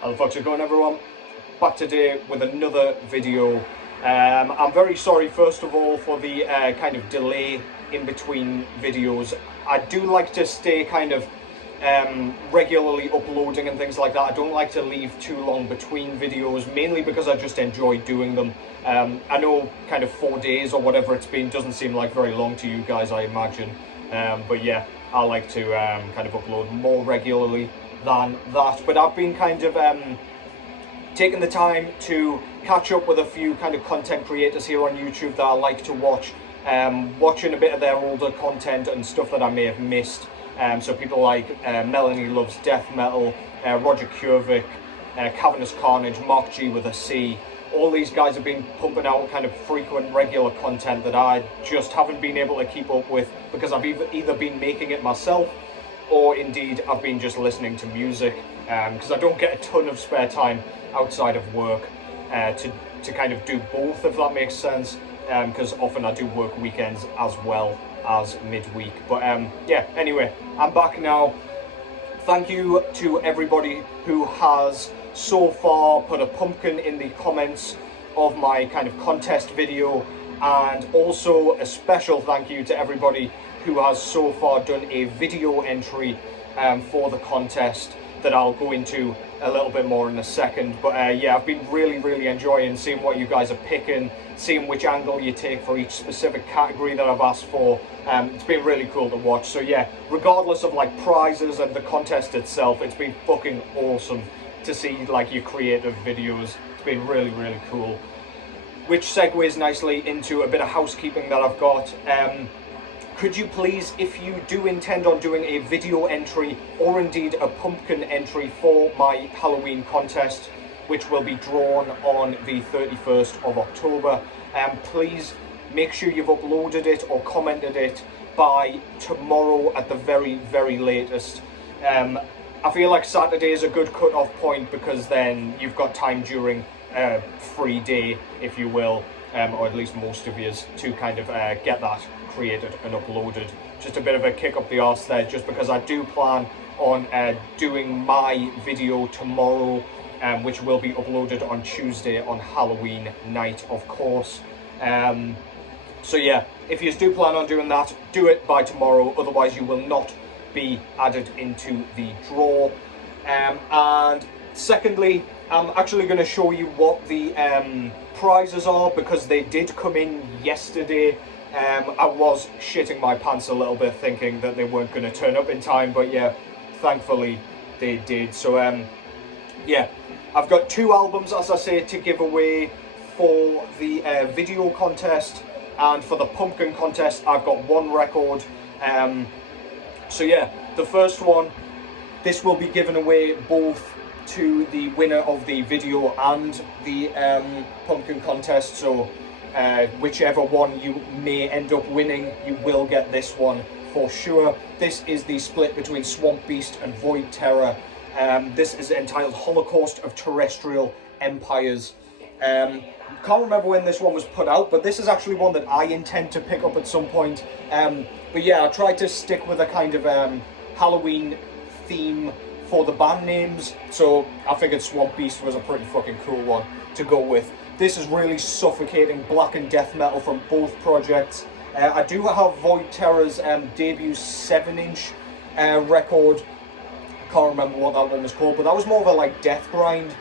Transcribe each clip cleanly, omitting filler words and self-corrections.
How the fuck's it going, everyone? Back today with another video. I'm very sorry, first of all, for the kind of delay in between videos. I do like to stay kind of regularly uploading and things like that. I don't like to leave too long between videos, mainly because I just enjoy doing them. I know kind of 4 days or whatever it's been doesn't seem like very long to you guys, I imagine. But yeah, I like to kind of upload more regularly than that. But I've been kind of taking the time to catch up with a few kind of content creators here on YouTube that I like to watch, watching a bit of their older content and stuff that I may have missed. So people like Melanie Loves Death Metal, Roger Kurvik, Cavernous Carnage, Mark G with a C. All these guys have been pumping out kind of frequent, regular content that I just haven't been able to keep up with because I've either been making it myself or indeed I've been just listening to music, because I don't get a ton of spare time outside of work to kind of do both, if that makes sense, because often I do work weekends as well as midweek. But yeah, anyway, I'm back now. Thank you to everybody who has so far put a pumpkin in the comments of my kind of contest video, and also a special thank you to everybody who has so far done a video entry for the contest that I'll go into a little bit more in a second. But yeah, I've been really enjoying seeing what you guys are picking, seeing which angle you take for each specific category that I've asked for. It's been really cool to watch. So yeah, regardless of like prizes and the contest itself, it's been fucking awesome to see like your creative videos. It's been really cool, which segues nicely into a bit of housekeeping that I've got. Could you please, if you do intend on doing a video entry or indeed a pumpkin entry for my Halloween contest, which will be drawn on the 31st of October, please make sure you've uploaded it or commented it by tomorrow at the very latest. I feel like Saturday is a good cut-off point because then you've got time during a free day, if you will, or at least most of yours, to kind of get that created and uploaded. Just a bit of a kick up the arse there, just because I do plan on doing my video tomorrow, which will be uploaded on Tuesday on Halloween night, of course. So yeah, if you do plan on doing that, do it by tomorrow, otherwise you will not be added into the draw. And secondly, I'm actually going to show you what the prizes are, because they did come in yesterday. I was shitting my pants a little bit thinking that they weren't going to turn up in time, but yeah, thankfully they did. So yeah, I've got 2 albums, as I say, to give away for the video contest, and for the pumpkin contest I've got 1 record. So yeah, the first one, this will be given away both to the winner of the video and the pumpkin contest. So whichever one you may end up winning, you will get this one for sure. This is the split between Swamp Beast and Void Terror. This is entitled Holocaust of Terrestrial Empires. Can't remember when this one was put out, but this is actually one that I intend to pick up at some point. But yeah, I tried to stick with a kind of Halloween theme for the band names, so I figured Swamp Beast was a pretty fucking cool one to go with. This is really suffocating black and death metal from both projects. I do have Void Terror's debut 7-inch record. I can't remember what that one was called, but that was more of a like death grind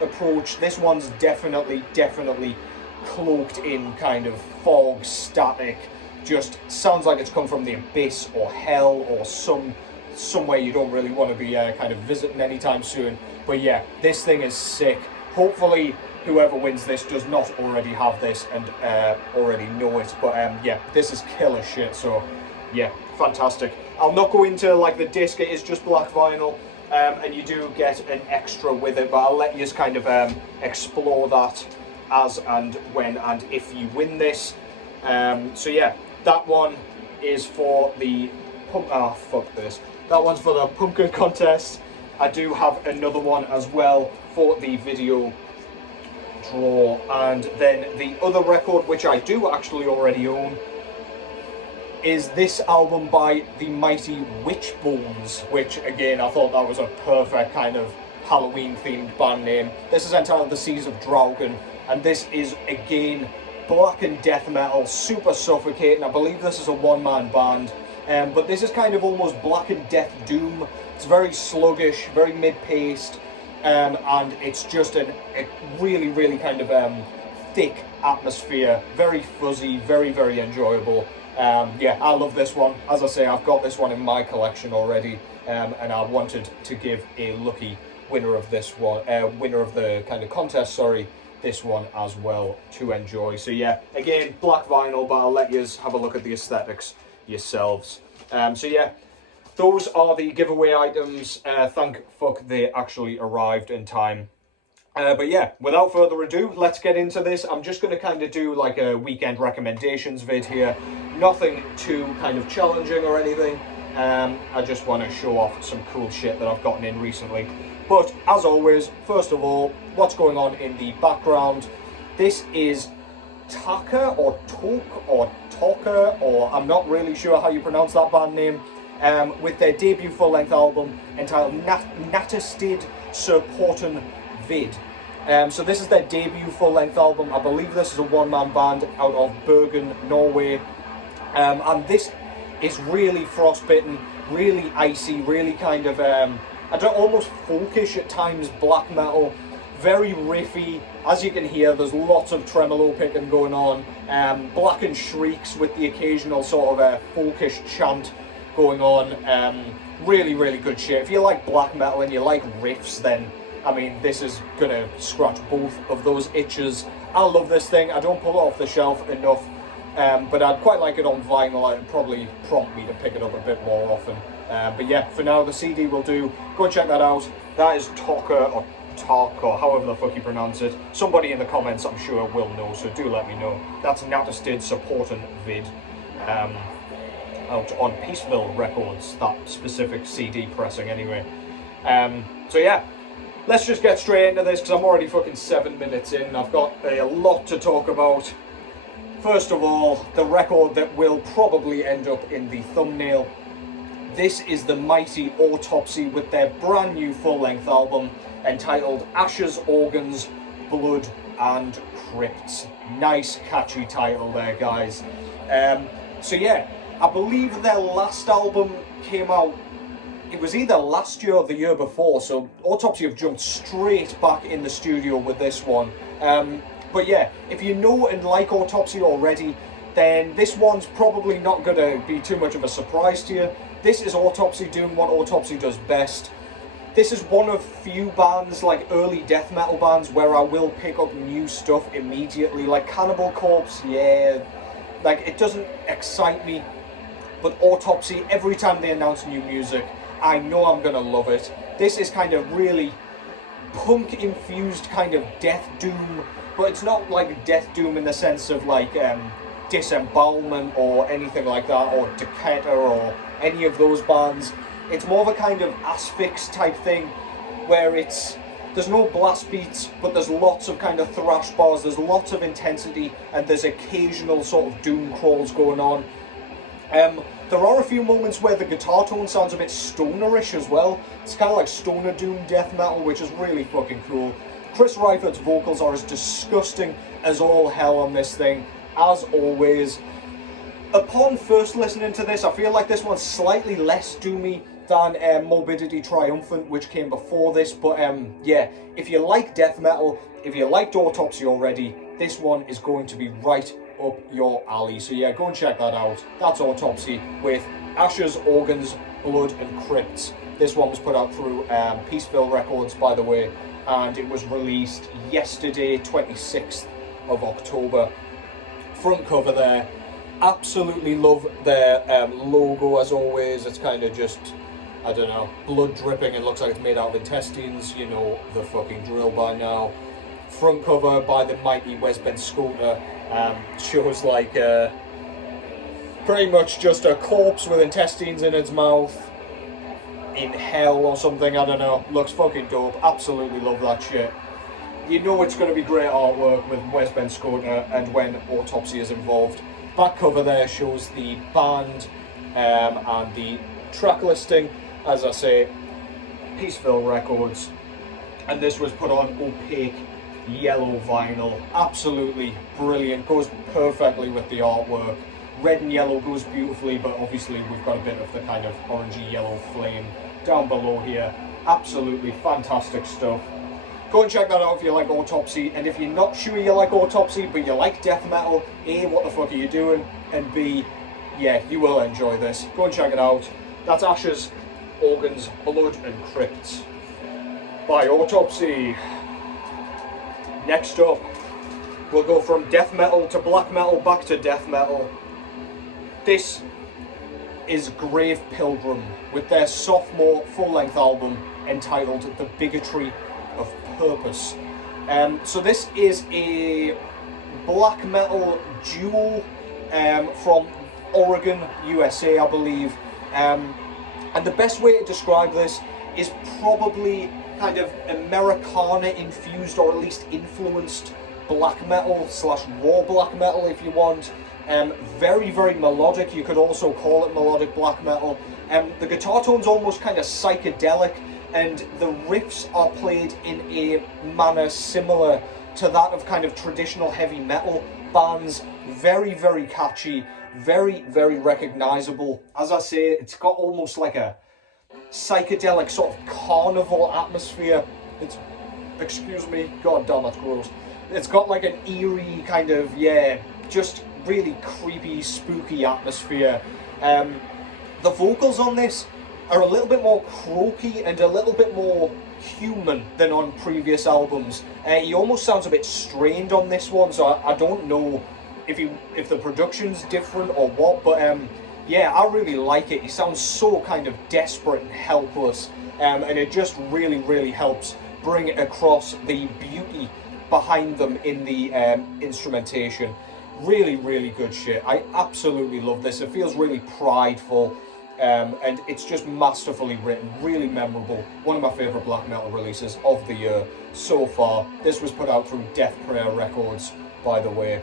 approach. This one's definitely cloaked in kind of fog, static, just sounds like it's come from the abyss or hell or somewhere you don't really want to be kind of visiting anytime soon. But yeah, this thing is sick. Hopefully whoever wins this does not already have this and already know it. But yeah, this is killer shit. So yeah, fantastic. I'll not go into like the disc, it is just black vinyl, and you do get an extra with it, but I'll let you kind of explore that as and when and if you win this. So yeah, that one is for the that one's for the pumpkin contest. I do have another one as well for the video draw, and then the other record, which I do actually already own, is this album by the mighty Witchbones, which again I thought that was a perfect kind of Halloween themed band name. This is entitled The Seas of Draugr, and this is again blackened death metal, super suffocating. I believe this is a one-man band, but this is kind of almost blackened death doom. It's very sluggish, very mid-paced, and it's just a really, really kind of thick atmosphere, very fuzzy, very, very enjoyable. Yeah, I love this one. As I say, I've got this one in my collection already, and I wanted to give a lucky winner of this one, winner of the kind of contest, sorry, this one as well to enjoy. So yeah, again, black vinyl, but I'll let you have a look at the aesthetics yourselves. So yeah, those are the giveaway items. Thank fuck they actually arrived in time. But yeah, without further ado, let's get into this. I'm just going to kind of do like a weekend recommendations vid here. Nothing too kind of challenging or anything. I just want to show off some cool shit that I've gotten in recently. But as always, first of all, what's going on in the background? This is Taka or Taake or Taka, or I'm not really sure how you pronounce that band name, with their debut full-length album entitled Nattestid Porten vid. So this is their debut full-length album. I believe this is a one-man band out of Bergen, Norway. And this is really frostbitten, really icy, really kind of, almost folkish at times, black metal. Very riffy. As you can hear, there's lots of tremolo picking going on. Blackened shrieks with the occasional sort of folkish chant going on. Really, really good shit. If you like black metal and you like riffs, then I mean, this is gonna scratch both of those itches. I love this thing. I don't pull it off the shelf enough, but I'd quite like it on vinyl. It'd probably prompt me to pick it up a bit more often. But yeah, for now, the CD will do. Go and check that out. That is Taka or Taake, or however the fuck you pronounce it. Somebody in the comments, I'm sure, will know, so do let me know. That's Nattestid Porten vid. Out on Peaceville Records, that specific CD pressing anyway. So yeah, let's just get straight into this, because I'm already fucking 7 minutes in. I've got a lot to talk about. First of all, the record that will probably end up in the thumbnail. This is the mighty Autopsy with their brand new full-length album entitled Ashes, Organs, Blood and Crypts. Nice catchy title there, guys. So yeah, I believe their last album came out, it was either last year or the year before, so Autopsy have jumped straight back in the studio with this one. But yeah, if you know and like Autopsy already, then this one's probably not going to be too much of a surprise to you. This is Autopsy doing what Autopsy does best. This is one of few bands, like early death metal bands, where I will pick up new stuff immediately. Like Cannibal Corpse, yeah, like it doesn't excite me. But Autopsy, every time they announce new music, I know I'm going to love it. This is kind of really punk-infused kind of death doom, but it's not like death doom in the sense of like Disembowelment or anything like that, or Taake or any of those bands. It's more of a kind of asphyx type thing, where there's no blast beats, but there's lots of kind of thrash bars, there's lots of intensity, and there's occasional sort of doom crawls going on. There are a few moments where the guitar tone sounds a bit stonerish as well. It's kind of like stoner doom death metal, which is really fucking cool. Chris Reiferd's vocals are as disgusting as all hell on this thing, as always. Upon first listening to this, I feel like this one's slightly less doomy than Morbidity Triumphant, which came before this, but yeah, if you like death metal, if you liked Autopsy already, this one is going to be right up your alley. So yeah, go and check that out. That's Autopsy with Ashes, Organs, Blood and Crypts. This one was put out through Peaceville Records, by the way, and it was released yesterday, 26th of October. Front cover there. Absolutely love their logo as always. It's kind of just, I don't know, blood dripping. It looks like it's made out of intestines. You know the fucking drill by now. Front cover by the mighty Wes Ben Scota. Shows like pretty much just a corpse with intestines in its mouth in hell or something, I don't know. Looks fucking dope. Absolutely love that shit. You know it's going to be great artwork with Wes Ben Scota and when Autopsy is involved. Back cover there shows the band and the track listing. As I say, Peaceville Records. and this was put on opaque yellow vinyl. Absolutely brilliant, goes perfectly with the artwork. Red and yellow goes beautifully, but obviously we've got a bit of the kind of orangey yellow flame down below here. Absolutely fantastic stuff. Go and check that out if you like Autopsy, and if you're not sure you like Autopsy but you like death metal, A, what the fuck are you doing, and B, yeah, you will enjoy this. Go and check it out. That's Ashes, Organs, Blood and Crypts by Autopsy. Next up, we'll go from death metal to black metal back to death metal. This is Grave Pilgrim with their sophomore full-length album entitled The Bigotry of Purpose. So this is a black metal duo from Oregon, USA, I believe. And the best way to describe this is probably kind of Americana infused, or at least influenced, black metal slash raw black metal if you want. Very, very melodic. You could also call it melodic black metal. The guitar tone's almost kind of psychedelic, and the riffs are played in a manner similar to that of kind of traditional heavy metal bands. Very, very catchy, very, very recognizable. As I say, it's got almost like a psychedelic sort of carnival atmosphere. It's, excuse me, god damn, that's gross. It's got like an eerie kind of, yeah, just really creepy, spooky atmosphere. The vocals on this are a little bit more croaky and a little bit more human than on previous albums. He almost sounds a bit strained on this one, so I don't know if the production's different or what, but yeah, I really like it. He sounds so kind of desperate and helpless, and it just really, really helps bring across the beauty behind them in the instrumentation. Really, really good shit. I absolutely love this. It feels really prideful, and it's just masterfully written, really memorable. One of my favourite black metal releases of the year so far. This was put out through Death Prayer Records, by the way.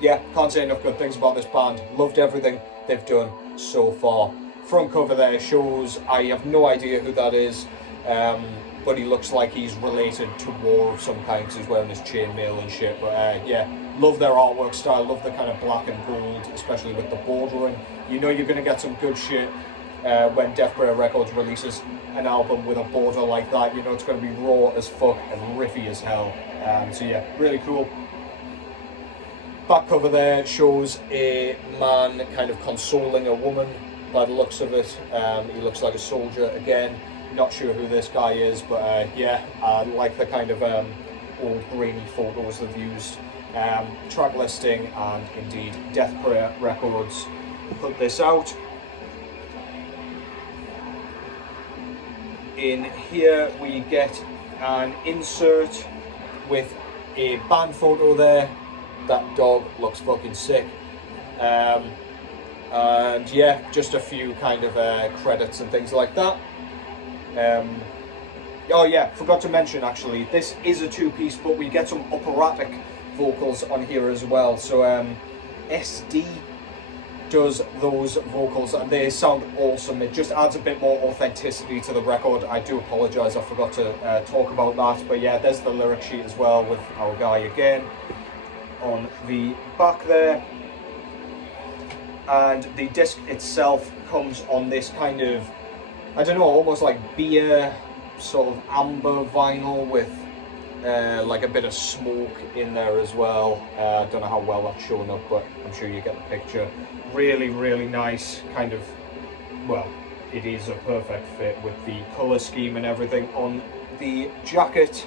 Yeah, can't say enough good things about this band. Loved everything they've done so far. Front cover there shows, I have no idea who that is, but he looks like he's related to War of some kind because he's wearing his chainmail and shit. But yeah, love their artwork style, love the kind of black and gold, especially with the bordering. You know you're going to get some good shit when Death Prayer Records releases an album with a border like that. You know it's going to be raw as fuck and riffy as hell. So yeah, really cool. Back cover there shows a man kind of consoling a woman by the looks of it. He looks like a soldier again. Not sure who this guy is, but yeah, I like the kind of old grainy photos they've used. Track listing and indeed Death Prayer Records put this out. In here we get an insert with a band photo there. That dog looks fucking sick. And yeah, just a few kind of credits and things like that. Oh yeah, forgot to mention actually, this is a two-piece, but we get some operatic vocals on here as well. So SD does those vocals and they sound awesome. It just adds a bit more authenticity to the record. I do apologise, I forgot to talk about that. But yeah, there's the lyric sheet as well with our guy again on the back there. And the disc itself comes on this kind of, I don't know, almost like beer, sort of amber vinyl with like a bit of smoke in there as well. I don't know how well that's showing up, but I'm sure you get the picture. Really, really nice kind of, well, it is a perfect fit with the colour scheme and everything on the jacket.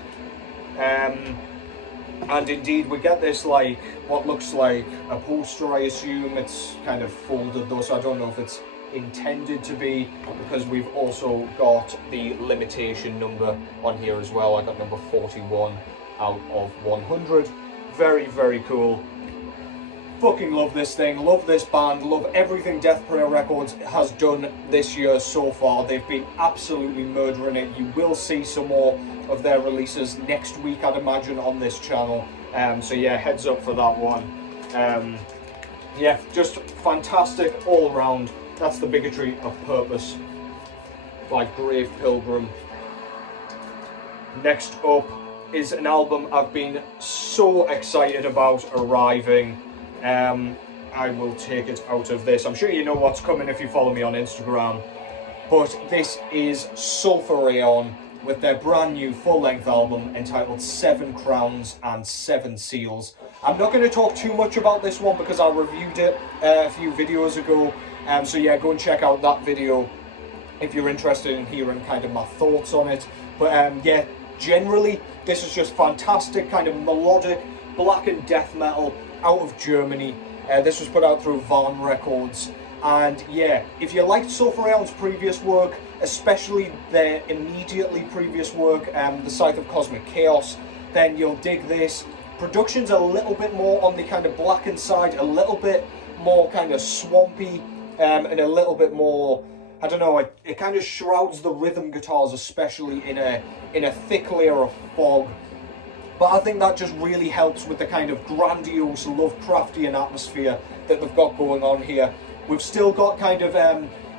And indeed we get this like, what looks like a poster, I assume. It's kind of folded though, so I don't know if it's intended to be, because we've also got the limitation number on here as well. I got number 41 out of 100. Very, very cool. Fucking love this thing, love this band, love everything Death Prayer Records has done this year so far. They've been absolutely murdering it. You will see some more of their releases next week, I'd imagine, on this channel. So yeah, heads up for that one. Yeah, just fantastic all around. That's The Bigotry of Purpose by Grave Pilgrim. Next up is an album I've been so excited about arriving. I will take it out of this. I'm sure you know what's coming if you follow me on Instagram. But this is Sulphur Aeon with their brand new full-length album entitled 7 Crowns and 7 Seals. I'm not going to talk too much about this one because I reviewed it a few videos ago. So yeah, go and check out that video if you're interested in hearing kind of my thoughts on it. But yeah, generally, this is just fantastic kind of melodic black and death metal out of Germany. This was put out through Van Records. And yeah, if you liked Sulphur Aeon's previous work, especially their immediately previous work, The Scythe of Cosmic Chaos, then you'll dig this. Production's a little bit more on the kind of blackened side, a little bit more kind of swampy, and a little bit more, I don't know, it kind of shrouds the rhythm guitars, especially in a thick layer of fog. But I think that just really helps with the kind of grandiose Lovecraftian atmosphere that they've got going on here. We've still got kind of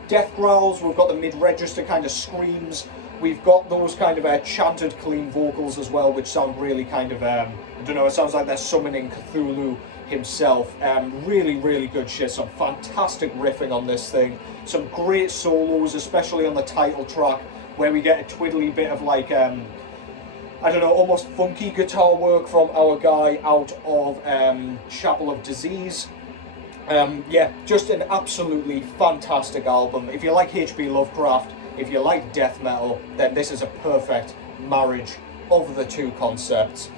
death growls, we've got the mid-register kind of screams, we've got those kind of chanted clean vocals as well, which sound really kind of, I don't know, it sounds like they're summoning Cthulhu himself. Really, really good shit, some fantastic riffing on this thing, some great solos, especially on the title track, where we get a twiddly bit of like, I don't know, almost funky guitar work from our guy out of Chapel of Disease. Yeah, just an absolutely fantastic album. If you like H.P. Lovecraft, if you like death metal, then this is a perfect marriage of the two concepts.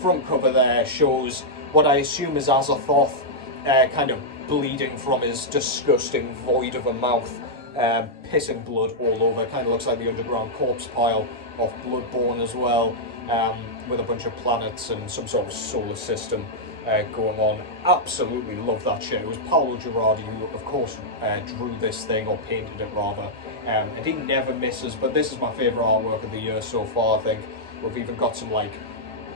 Front cover there shows what I assume is Azathoth, kind of bleeding from his disgusting void of a mouth, pissing blood all over. Kind of looks like the underground corpse pile of Bloodborne as well, with a bunch of planets and some sort of solar system going on. Absolutely love that shit. It was Paolo Girardi who, of course, drew this thing, or painted it rather, and he never misses. But this is my favourite artwork of the year so far, I think. We've even got some like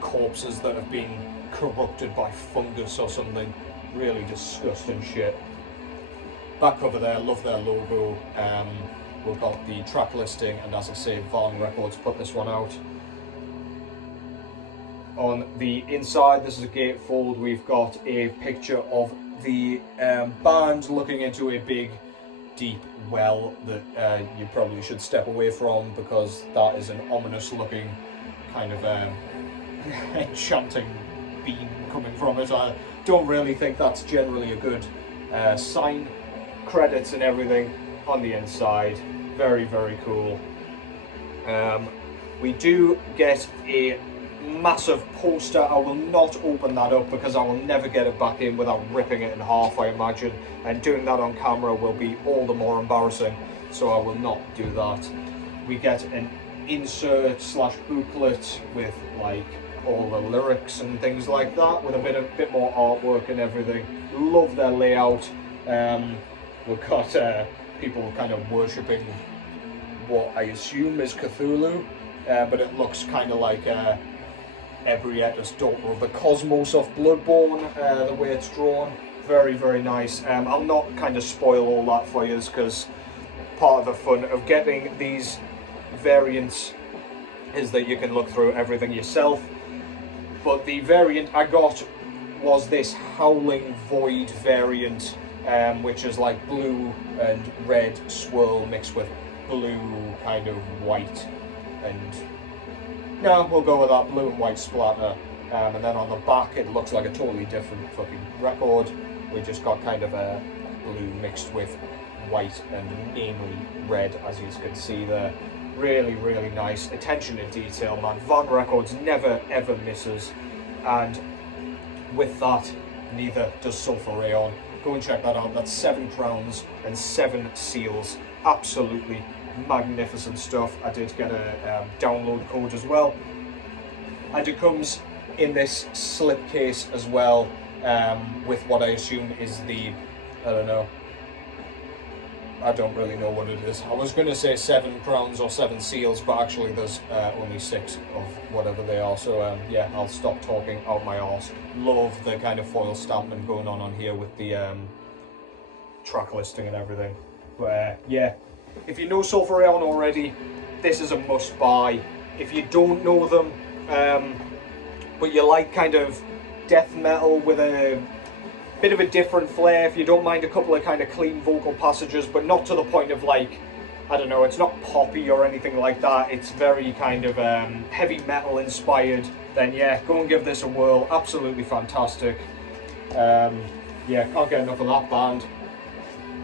corpses that have been corrupted by fungus or something. Really disgusting shit. Back cover there, love their logo. We've got the track listing, and as I say, Van Records put this one out. On the inside, this is a gatefold, we've got a picture of the band looking into a big, deep well that you probably should step away from, because that is an ominous looking kind of enchanting beam coming from it. I don't really think that's generally a good sign. Credits and everything on the inside, very, very cool. We do get a massive poster. I will not open that up because I will never get it back in without ripping it in half, I imagine, and doing that on camera will be all the more embarrassing, so I will not do that. We get an insert slash booklet with like all the lyrics and things like that, with a bit more artwork and everything. Love their layout. We've got people kind of worshipping what I assume is Cthulhu, but it looks kind of like Ebrietta's Daughter of the Cosmos of Bloodborne, the way it's drawn. Very, very nice. I'll not kind of spoil all that for you, because part of the fun of getting these variants is that you can look through everything yourself. But the variant I got was this Howling Void variant, which is like blue and red swirl mixed with blue kind of white, and no, we'll go with that blue and white splatter. And then on the back it looks like a totally different fucking record. We just got kind of a blue mixed with white and mainly red, as you can see there. Really, really nice. Attention to detail, man. Van Records never ever misses, and with that, neither does Sulphur Aeon. Go and check that out. That's 7 Crowns and 7 Seals. Absolutely magnificent stuff. I did get a download code as well, and it comes in this slipcase as well, with what I assume is the, I don't know, I don't really know what it is. I was going to say 7 Crowns or 7 Seals, but actually there's only 6 of whatever they are, so yeah, I'll stop talking out my arse. Love the kind of foil stamping going on here with the track listing and everything. But yeah, if you know Sulphur Aeon already, this is a must buy. if you don't know them, but you like kind of death metal with a bit of a different flair, if you don't mind a couple of kind of clean vocal passages, but not to the point of like, I don't know, it's not poppy or anything like that, it's very kind of heavy metal inspired, then yeah, go and give this a whirl. Absolutely fantastic. Yeah, can't get enough of that band.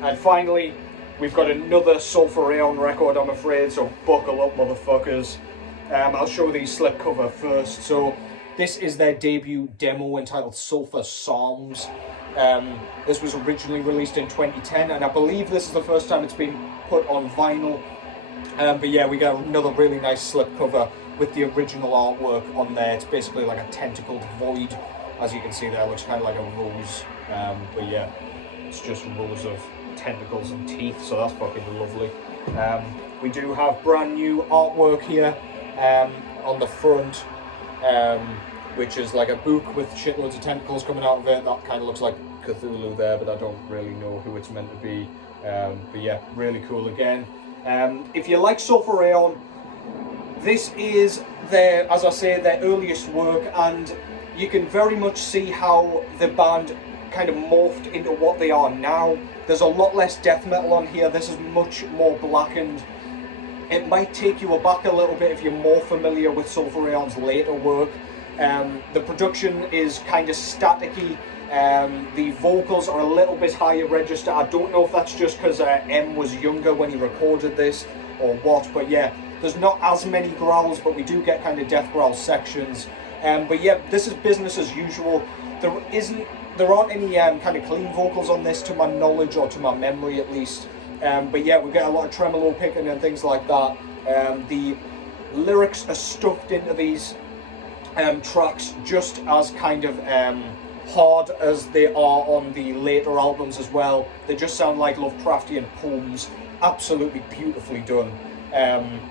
And finally, we've got another Sulphur Aeon record, I'm afraid, so buckle up, motherfuckers. I'll show the slipcover first. So this is their debut demo entitled Sulphur Psalms. This was originally released in 2010, and I believe this is the first time it's been put on vinyl. But yeah, we got another really nice slipcover with the original artwork on there. It's basically like a tentacled void, as you can see there. It looks kind of like a rose, but yeah, it's just rows of tentacles and teeth, so that's fucking lovely. We do have brand new artwork here on the front, which is like a book with shitloads of tentacles coming out of it. That kind of looks like Cthulhu there, but I don't really know who it's meant to be. But yeah, really cool again. If you like Sulphur Aeon, this is their, as I say, their earliest work, and you can very much see how the band kind of morphed into what they are now. There's a lot less death metal on here. This is much more blackened. It might take you aback a little bit if you're more familiar with Sulphur Aeon's later work. The production is kind of staticky. The vocals are a little bit higher register. I don't know if that's just because M was younger when he recorded this or what, but yeah, there's not as many growls, but we do get kind of death growl sections. But yeah, this is business as usual. There aren't any kind of clean vocals on this to my knowledge, or to my memory at least. But yeah, we get a lot of tremolo picking and things like that. The lyrics are stuffed into these tracks just as kind of hard as they are on the later albums as well. They just sound like Lovecraftian poems. Absolutely beautifully done.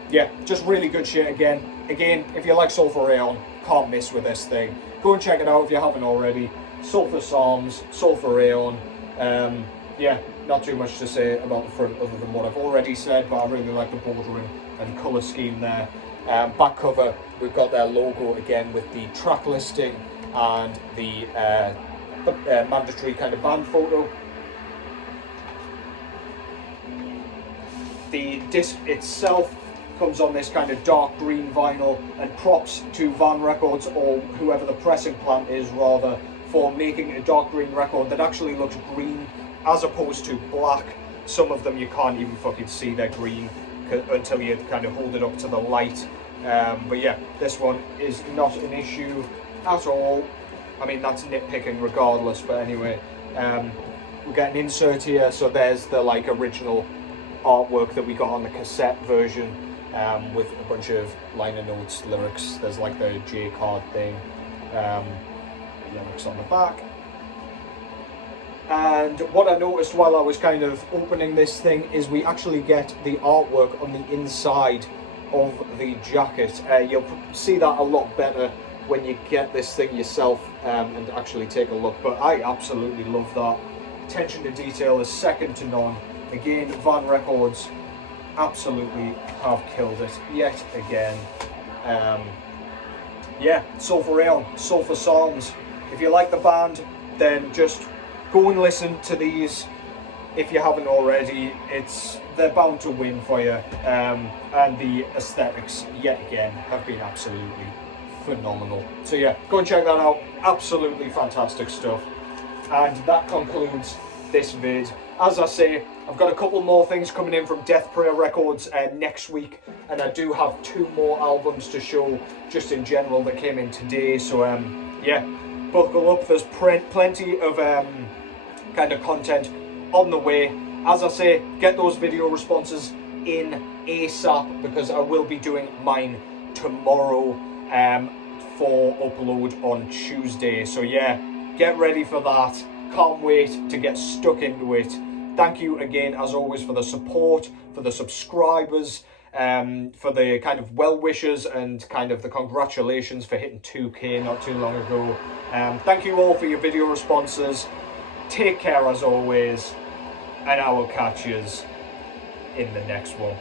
Yeah, just really good shit again. Again, if you like Sulphur Aeon, can't miss with this thing. Go and check it out if you haven't already. Sulphur Psalms, Sulphur Aeon. Yeah, not too much to say about the front other than what I've already said, but I really like the bordering and colour scheme there. Back cover, we've got their logo again with the track listing and the mandatory kind of band photo. The disc itself comes on this kind of dark green vinyl, and props to Van Records, or whoever the pressing plant is rather, for making a dark green record that actually looks green as opposed to black. Some of them you can't even fucking see they're green until you kind of hold it up to the light. But yeah, this one is not an issue at all. I mean, that's nitpicking regardless, but anyway, we get an insert here. So there's the like original artwork that we got on the cassette version, with a bunch of liner notes, lyrics. There's like the J card thing, lyrics on the back. And what I noticed while I was kind of opening this thing is we actually get the artwork on the inside of the jacket. You'll see that a lot better when you get this thing yourself and actually take a look, but I absolutely love that. Attention to detail is second to none. Again, Van Records absolutely have killed it yet again. Yeah, Sulphur Aeon, Sulphur Psalms. If you like the band, then just go and listen to these if you haven't already. They're bound to win for you, and the aesthetics yet again have been absolutely phenomenal. So yeah, go and check that out. Absolutely fantastic stuff. And that concludes this vid. As I say, I've got a couple more things coming in from Death Prayer Records next week, and I do have 2 more albums to show just in general that came in today. So yeah, buckle up. There's plenty of kind of content on the way. As I say, get those video responses in ASAP, because I will be doing mine tomorrow for upload on Tuesday. So yeah, get ready for that. Can't wait to get stuck into it. Thank you again, as always, for the support, for the subscribers, for the kind of well wishes and kind of the congratulations for hitting 2K not too long ago. Thank you all for your video responses. Take care as always, and I will catch yous in the next one.